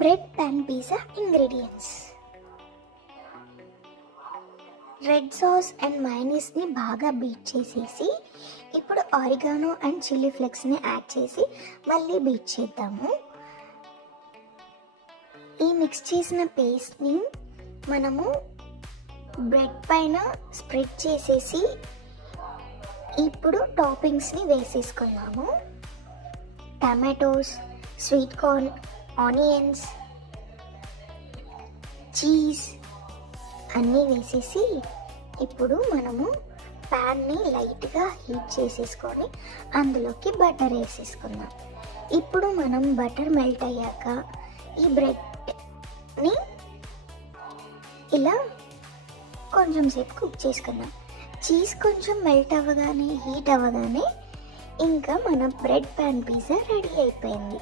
Bread pan pizza ingredients: red sauce and మయోనీస్ని బాగా beat చేసేసి ఇప్పుడు ఆరిగానో అండ్ చిల్లీ ఫ్లేక్స్ని యాడ్ చేసి మళ్ళీ బీట్ చేద్దాము. ఈ మిక్స్ చేసిన పేస్ట్ని మనము బ్రెడ్ పైన స్ప్రెడ్ చేసేసి ఇప్పుడు టాపింగ్స్ని వేసేసుకున్నాము. Tomatoes, sweet corn, onions, cheese అన్నీ వేసేసి ఇప్పుడు మనము ప్యాన్ని లైట్గా హీట్ చేసేసుకొని అందులోకి బటర్ వేసేసుకుందాం. ఇప్పుడు మనం బటర్ మెల్ట్ అయ్యాక ఈ బ్రెడ్ని ఇలా కొంచెం సేపు కుక్ చేసుకుందాం. చీజ్ కొంచెం మెల్ట్ అవ్వగానే, హీట్ అవ్వగానే ఇంకా మన బ్రెడ్ పాన్ పిజ్జా రెడీ అయిపోయింది.